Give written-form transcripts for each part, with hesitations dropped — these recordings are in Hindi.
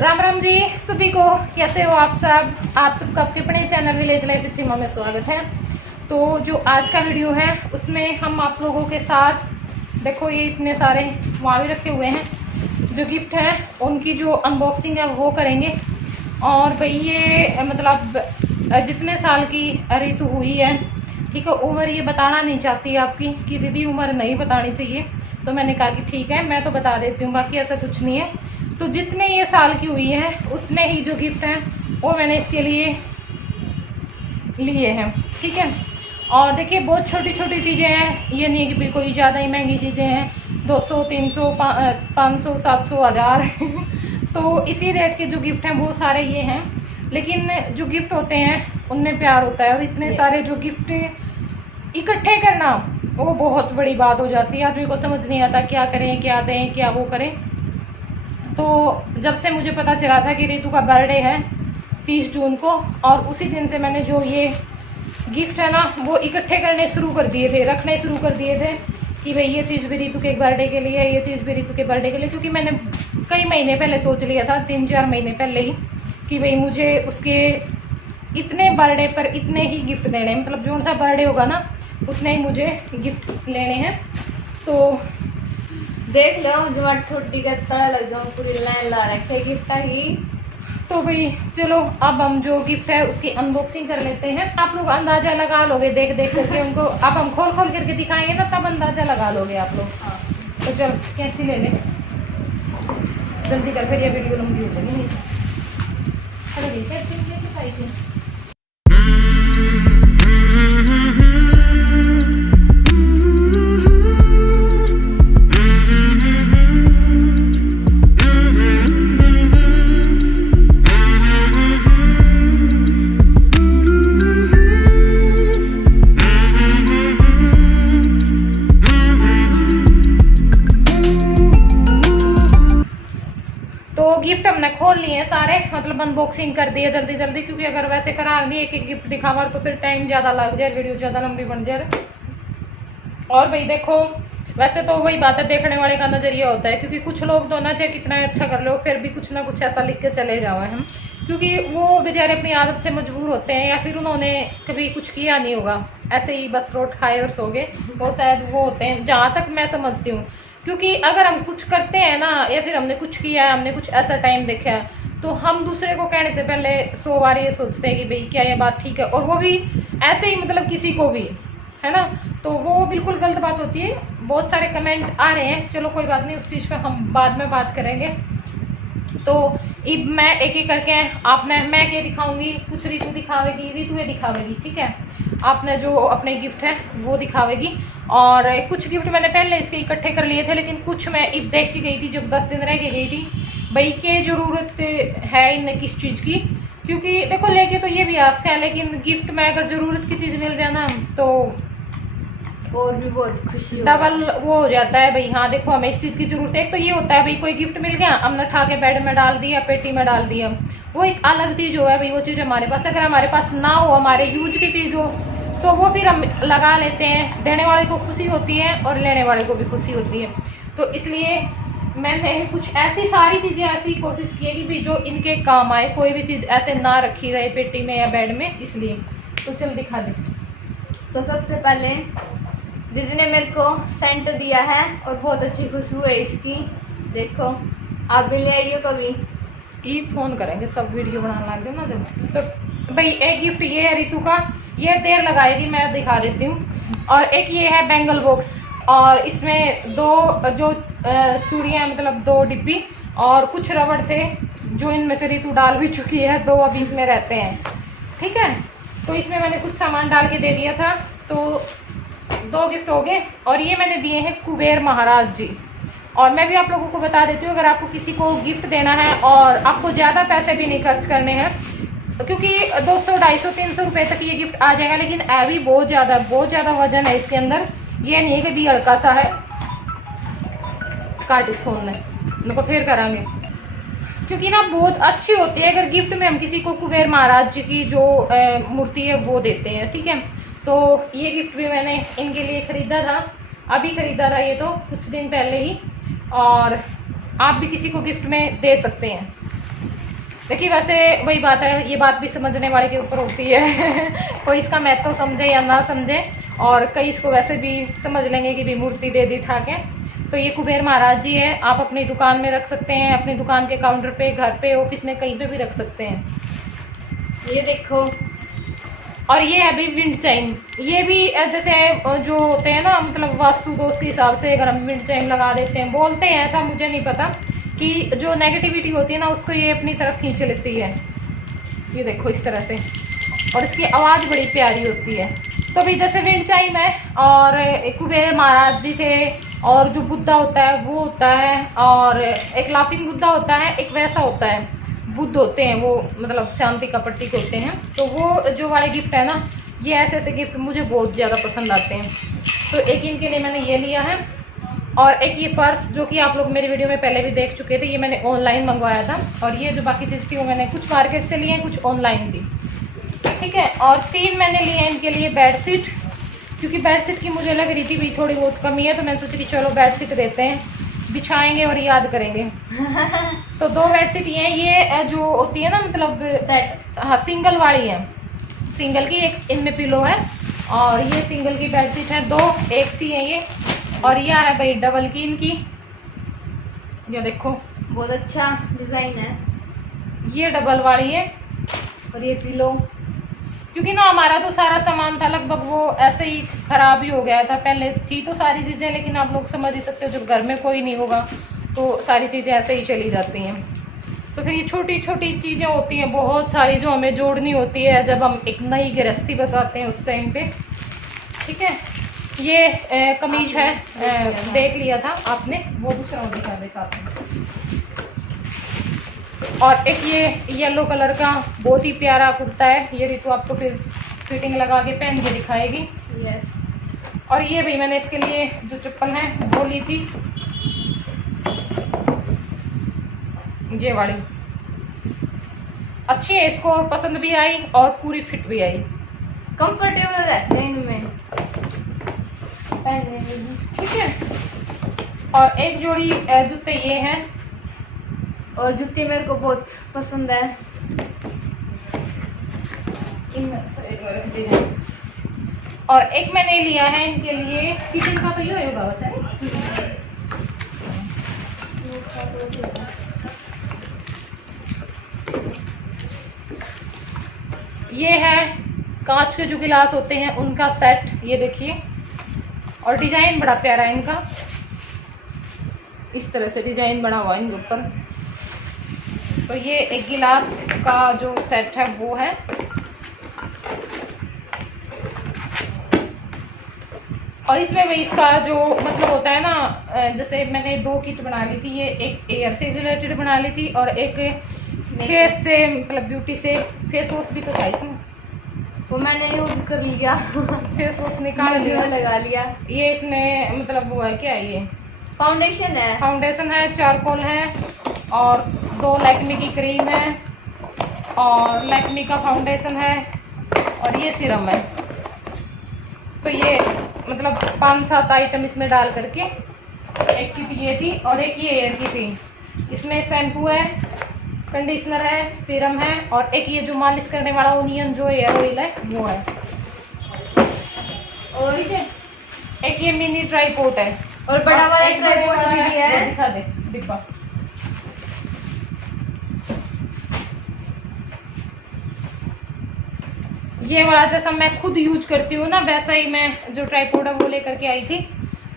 राम राम जी सभी को, कैसे हो आप सब। आप सबका आपके अपने चैनल विलेज लाइफ चिमा में स्वागत है। तो जो आज का वीडियो है उसमें हम आप लोगों के साथ, देखो ये इतने सारे वहाँ भी रखे हुए हैं, जो गिफ्ट है उनकी जो अनबॉक्सिंग है वो करेंगे। और भाई ये मतलब जितने साल की ऋतु हुई है, ठीक है, उम्र ये बताना नहीं चाहती आपकी कि दीदी उम्र नहीं बतानी चाहिए, तो मैंने कहा कि ठीक है मैं तो बता देती हूँ, बाकी ऐसा कुछ नहीं है। तो जितने ये साल की हुई है उतने ही जो गिफ्ट हैं वो मैंने इसके लिए लिए हैं, ठीक है। और देखिए बहुत छोटी छोटी चीज़ें हैं, ये नहीं कि भी कोई ज़्यादा ही महंगी चीज़ें हैं, 200 300 500 700 1000 तो इसी रेट के जो गिफ्ट हैं वो सारे ये हैं। लेकिन जो गिफ्ट होते हैं उनमें प्यार होता है, और इतने सारे जो गिफ्ट इकट्ठे करना वो बहुत बड़ी बात हो जाती है। आदमी को समझ नहीं आता क्या करें, क्या दें, क्या वो करें। तो जब से मुझे पता चला था कि ऋतु का बर्थडे है 30 जून को, और उसी दिन से मैंने जो ये गिफ्ट है ना वो इकट्ठे करने शुरू कर दिए थे, रखने शुरू कर दिए थे कि भाई ये चीज़ भी ऋतु के बर्थडे के लिए, ये चीज़ भी ऋतु के बर्थडे के लिए। क्योंकि मैंने कई महीने पहले सोच लिया था, 3-4 महीने पहले ही, कि भाई मुझे उसके इतने बर्थडे पर इतने ही गिफ्ट देने हैं, मतलब जो सा बर्थडे होगा ना उतने ही मुझे गिफ्ट लेने हैं। तो देख लो जब ठोटी का तड़ा लग जाऊँ, पूरी लाइन ला रखे गिफ्ट की। तो भाई चलो अब हम जो गिफ्ट है उसकी अनबॉक्सिंग कर लेते हैं। आप लोग अंदाजा लगा लोगे देख देख करके उनको, अब हम खोल खोल करके दिखाएंगे ना तब अंदाजा लगा लोगे आप लोग। हाँ तो चल कैंची ले ले जल्दी कर, फिर ये वीडियो लंबी हो जाएगी। अरे कैंची लेके पाई थी। गिफ्ट हमने खोल लिए सारे, मतलब अनबॉक्सिंग कर दिए जल्दी जल्दी, क्योंकि अगर वैसे करा दिए एक एक गिफ्ट दिखावा तो फिर टाइम ज़्यादा लग जाए, वीडियो ज़्यादा लंबी बन जाए। और भाई देखो वैसे तो वही बात है, देखने वाले का नजरिया होता है, क्योंकि कुछ लोग तो ना चाहे कितना अच्छा कर लो फिर भी कुछ ना कुछ ऐसा लिख के चले जाओ हम, क्योंकि वो बेचारे अपनी आदत से मजबूर होते हैं, या फिर उन्होंने कभी कुछ किया नहीं होगा, ऐसे ही बस रोट खाए और सो गए, वो शायद वो होते हैं, जहाँ तक मैं समझती हूँ। क्योंकि अगर हम कुछ करते हैं ना, या फिर हमने कुछ किया है, हमने कुछ ऐसा टाइम देखा है, तो हम दूसरे को कहने से पहले 100 बार ये सोचते हैं कि भाई क्या ये बात ठीक है, और वो भी ऐसे ही, मतलब किसी को भी, है ना, तो वो बिल्कुल गलत बात होती है। बहुत सारे कमेंट आ रहे हैं, चलो कोई बात नहीं, उस चीज़ पे हम बाद में बात करेंगे। तो अब मैं एक एक करके आपने, मैं ये दिखाऊंगी, कुछ ऋतु दिखावेगी, ऋतु ये दिखावेगी, ठीक है, आपने जो अपने गिफ्ट है वो दिखावेगी। और कुछ गिफ्ट मैंने पहले इसके इकट्ठे कर लिए थे, लेकिन कुछ मैं अब देख के गई थी जब 10 दिन रह के गई थी, भाई के ज़रूरत है इन्हें किस चीज़ की। क्योंकि देखो लेके तो ये भी आस्क है, लेकिन गिफ्ट में अगर ज़रूरत की चीज़ मिल जाए ना तो और भी बहुत खुशी डबल वो हो जाता है। भाई हाँ देखो हमें इस चीज़ की जरूरत है, एक तो ये होता है भाई कोई गिफ्ट मिल गया, हमने उठा के बेड में डाल दिया, पेटी में डाल दिया, वो एक अलग चीज़ हो है भाई, वो चीज़ हमारे पास, अगर हमारे पास ना हो, हमारे यूज की चीज़ हो, तो वो फिर हम लगा लेते हैं, देने वाले को खुशी होती है और लेने वाले को भी खुशी होती है। तो इसलिए मैंने कुछ ऐसी सारी चीज़ें ऐसी कोशिश की है कि भाई जो इनके काम आए, कोई भी चीज़ ऐसे ना रखी रहे पेटी में या बेड में, इसलिए। तो चल दिखा दे। तो सबसे पहले दीदी ने मेरे को सेंट दिया है, और बहुत अच्छी खुशबू है इसकी, देखो आप भी ले आइए कभी। ई फोन करेंगे सब, वीडियो बनाने लग गए ना जब। तो भाई एक गिफ्ट ये है ऋतु का, ये देर लगाएगी, मैं दिखा देती हूँ। और एक ये है बैंगल बॉक्स, और इसमें 2 जो चूड़ियाँ, मतलब 2 डिब्बी, और कुछ रबड़ थे जो इनमें से ऋतु डाल भी चुकी है, 2 अभी इसमें रहते हैं, ठीक है। तो इसमें मैंने कुछ सामान डाल के दे दिया था, तो 2 गिफ्ट हो गए। और ये मैंने दिए हैं कुबेर महाराज जी। और मैं भी आप लोगों को बता देती हूँ, अगर आपको किसी को गिफ्ट देना है और आपको ज़्यादा पैसे भी नहीं खर्च करने हैं, क्योंकि 200 250 300 रुपये तक ये गिफ्ट आ जाएगा, लेकिन है भी बहुत ज़्यादा वजन है इसके अंदर, ये नहीं है कि दी हल्का सा है। काट इस फोन में उनको फिर करांगे, क्योंकि ना बहुत अच्छी होती है अगर गिफ्ट में हम किसी को कुबेर महाराज जी की जो मूर्ति है वो देते हैं, ठीक है। तो ये गिफ्ट भी मैंने इनके लिए खरीदा था, अभी खरीदा था ये तो कुछ दिन पहले ही, और आप भी किसी को गिफ्ट में दे सकते हैं। देखिए वैसे वही बात है, ये बात भी समझने वाले के ऊपर होती है कोई इसका महत्व समझे या ना समझे, और कई इसको वैसे भी समझ लेंगे कि भी मूर्ति दे दी ठाके। तो ये कुबेर महाराज जी है, आप अपनी दुकान में रख सकते हैं, अपनी दुकान के काउंटर पे, घर पे, ऑफिस में, कहीं पे भी रख सकते हैं। ये देखो, और ये है अभी विंड चाइम, ये भी जैसे जो होते हैं ना, मतलब वास्तु दोष के हिसाब से अगर हम विंड चाइम लगा देते हैं, बोलते हैं ऐसा, मुझे नहीं पता, कि जो नेगेटिविटी होती है ना उसको ये अपनी तरफ खींच लेती है। ये देखो इस तरह से, और इसकी आवाज़ बड़ी प्यारी होती है। तो भी जैसे विंड चाइम है, और एक कुबेर महाराज जी थे, और जो बुद्धा होता है वो होता है, और एक लाफिंग बुद्धा होता है, एक वैसा होता है बुद्ध होते हैं, वो मतलब शांति का प्रतीक होते हैं। तो वो जो वाले गिफ्ट है ना, ये ऐसे ऐसे गिफ्ट मुझे बहुत ज़्यादा पसंद आते हैं। तो एक इनके लिए मैंने ये लिया है, और एक ये पर्स जो कि आप लोग मेरी वीडियो में पहले भी देख चुके थे, ये मैंने ऑनलाइन मंगवाया था। और ये जो बाकी चीज़ थी वो मैंने कुछ मार्केट से लिए हैं, कुछ ऑनलाइन थी, ठीक है। और 3 मैंने लिए हैं इनके लिए बेडशीट, क्योंकि बेडशीट की मुझे लग रही थी भाई थोड़ी बहुत कमी है, तो मैंने सोची कि चलो बेडशीट देते हैं, बिछाएंगे और याद करेंगे तो 2 बेडशीट ये जो होती है ना, मतलब सेट, हाँ सिंगल वाली है, सिंगल की, एक इनमें पिलो है, और ये सिंगल की बेडशीट है 2, एक सी है ये। और यह है भाई डबल की इनकी, ये देखो बहुत अच्छा डिजाइन है। ये डबल वाली है, और ये पिलो, क्योंकि ना हमारा तो सारा सामान था लगभग वो ऐसे ही खराब ही हो गया था। पहले थी तो सारी चीज़ें, लेकिन आप लोग समझ ही सकते हो जब घर में कोई नहीं होगा तो सारी चीज़ें ऐसे ही चली जाती हैं। तो फिर ये छोटी छोटी चीज़ें होती हैं बहुत सारी जो हमें जोड़नी होती है जब हम एक नई गृहस्थी बसाते हैं उस टाइम पे, ठीक है। ये कमीज है, देख लिया था आपने, वो दूसरा वो दिखा दे साथ में। और एक ये येलो कलर का बहुत ही प्यारा कुर्ता है, ये ऋतु आपको फिर फिटिंग लगा के पहन के दिखाएगी। यस। और ये भी मैंने इसके लिए जो चप्पल है वो ली थी, ये वाली अच्छी है, इसको पसंद भी आई और पूरी फिट भी आई, कंफर्टेबल रहते हैं इनमें पहनने में भी, ठीक है। और एक जोड़ी जूते ये हैं, और जूते मेरे को बहुत पसंद है। इनमें से एक बार रख दीजिए। और एक मैंने लिया है इनके लिए, किचन का तो ये होगा वैसे नहीं? ये है कांच के जो गिलास होते हैं उनका सेट, ये देखिए, और डिजाइन बड़ा प्यारा है इनका, इस तरह से डिजाइन बना हुआ है इनके ऊपर। तो ये एक गिलास का जो सेट है वो है, और इसमें भी इसका जो मतलब होता है ना, जैसे मैंने 2 किट बना ली थी, ये एक एयर से रिलेटेड बना ली थी और एक फेस से, मतलब ब्यूटी से। फेस वॉश भी तो था इसमें, वो मैंने यूज कर लिया फेस वॉश निकाल मुझे लिया, लगा लिया। ये इसमें मतलब वो है क्या है, ये फाउंडेशन है, फाउंडेशन है, चारकोल है, और 2 लैक्मी की क्रीम है, और लैक्मी का फाउंडेशन है, और ये सीरम है। तो ये मतलब 5-7 आइटम इसमें डाल करके, एक किट ये थी और एक ये एयर की थी। इसमें शैम्पू है, कंडीशनर है, सीरम है, और एक ये जो मालिश करने वाला ओनियन जो एयर ऑयल है वो है, और ठीक है। एक ये मिनी ट्राइपॉड है, और बड़ा वाला एक बड़े ट्राइपॉड वाला भी है। दिखा दे डिब्बा। ये वाला जैसा मैं खुद यूज करती हूँ ना, वैसा ही मैं जो ट्राइपॉड है वो लेकर के आई थी।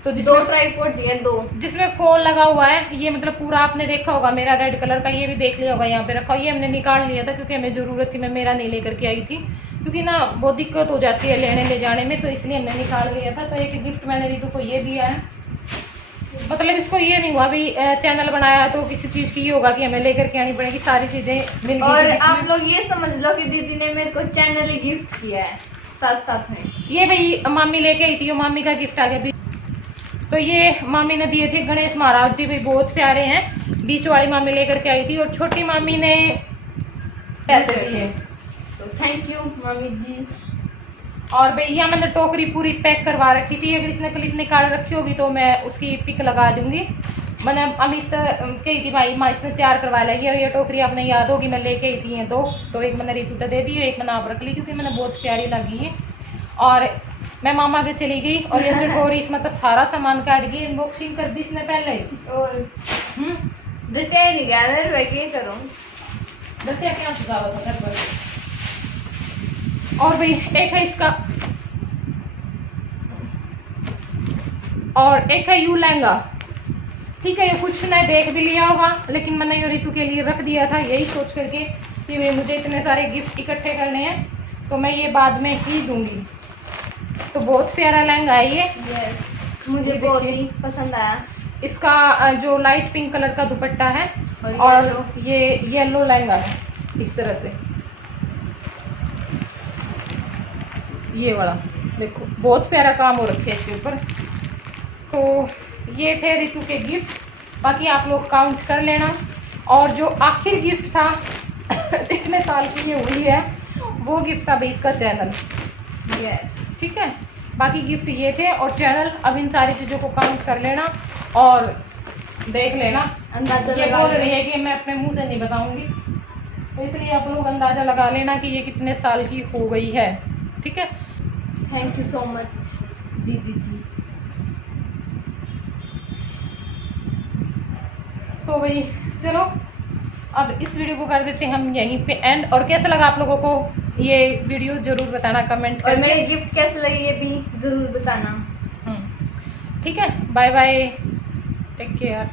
तो 2 ट्राइपॉड दिए, 2 जिसमें फोन लगा हुआ है, ये मतलब पूरा आपने देखा होगा मेरा रेड कलर का, ये भी देख लिया होगा यहाँ पे रखा। ये हमने निकाल लिया था क्योंकि हमें जरूरत थी, मैं मेरा नहीं लेकर के आई थी, क्योंकि ना बहुत दिक्कत हो जाती है लेने ले जाने में, तो इसलिए हमने निकाल लिया था। तो एक गिफ्ट मैंने रितु को ये दिया है, मतलब इसको ये नहीं हुआ अभी चैनल बनाया तो किसी चीज की ये होगा कि हमें लेकर के आनी पड़ेगी, सारी चीजें मिल गई। और आप लोग ये समझ लो कि दीदी ने मेरे को चैनल ही गिफ्ट किया है साथ साथ में। ये भाई मामी लेके आई थी, वो मामी का गिफ्ट आ गया। तो ये मामी ने दिए थे गणेश महाराज जी, भी बहुत प्यारे हैं। बीच वाली मामी लेकर के आई थी और छोटी मामी ने पैसे दिए, तो थैंक यू मामी जी। और भैया मैंने टोकरी पूरी पैक करवा रखी थी, अगर इसने क्लिप निकाल रखी होगी तो मैं उसकी पिक लगा दूंगी, मैंने अमित कही थी भाई माँ इसने तैयार करवा ली है, ये टोकरी आपने याद होगी मैं लेके आई थी, दो तो एक मैंने रितु को दे दी, एक मैंने आप रख ली क्योंकि मैंने बहुत प्यारी लगी है। और मैं मामा के चली गई और ये चटोरी इसमें तो सारा सामान काट गई, अनबॉक्सिंग कर दी इसने पहले। और रिटेल नहीं गया मेरे भाई, क्या करूं दतिया क्या सुझाव था घर पर। और भाई एक है इसका, और एक है यू लहंगा, ठीक है। ये कुछ ने देख भी लिया होगा लेकिन मैंने ये रितु के लिए रख दिया था, यही सोच करके कि भाई मुझे इतने सारे गिफ्ट इकट्ठे करने हैं तो मैं ये बाद में ही दूंगी। तो बहुत प्यारा लहंगा है ये। यस, मुझे बहुत ही पसंद आया। इसका जो लाइट पिंक कलर का दुपट्टा है और ये येलो लहंगा है इस तरह से, ये वाला देखो बहुत प्यारा काम हो रखे है इसके ऊपर। तो ये थे रितु के गिफ्ट, बाकी आप लोग काउंट कर लेना। और जो आखिर गिफ्ट था इतने साल की ये हुई है वो गिफ्ट था भाई इसका चैनल। यस, ठीक है, बाकी गिफ्ट ये थे और चैनल। अब इन सारी चीज़ों को काउंट कर लेना और देख लेना। अंदाजा ये लगा बोल लेना। रही है कि मैं अपने मुंह से नहीं बताऊंगी, तो इसलिए आप लोग अंदाजा लगा लेना कि ये कितने साल की हो गई है। ठीक है, थैंक यू सो मच दीदी जी। तो भाई चलो अब इस वीडियो को कर देते हैं हम यहीं पे एंड। और कैसा लगा आप लोगों को ये वीडियो जरूर बताना कमेंट और करके। मेरे गिफ्ट कैसे लगे ये भी जरूर बताना। ठीक है, बाय बाय, टेक केयर।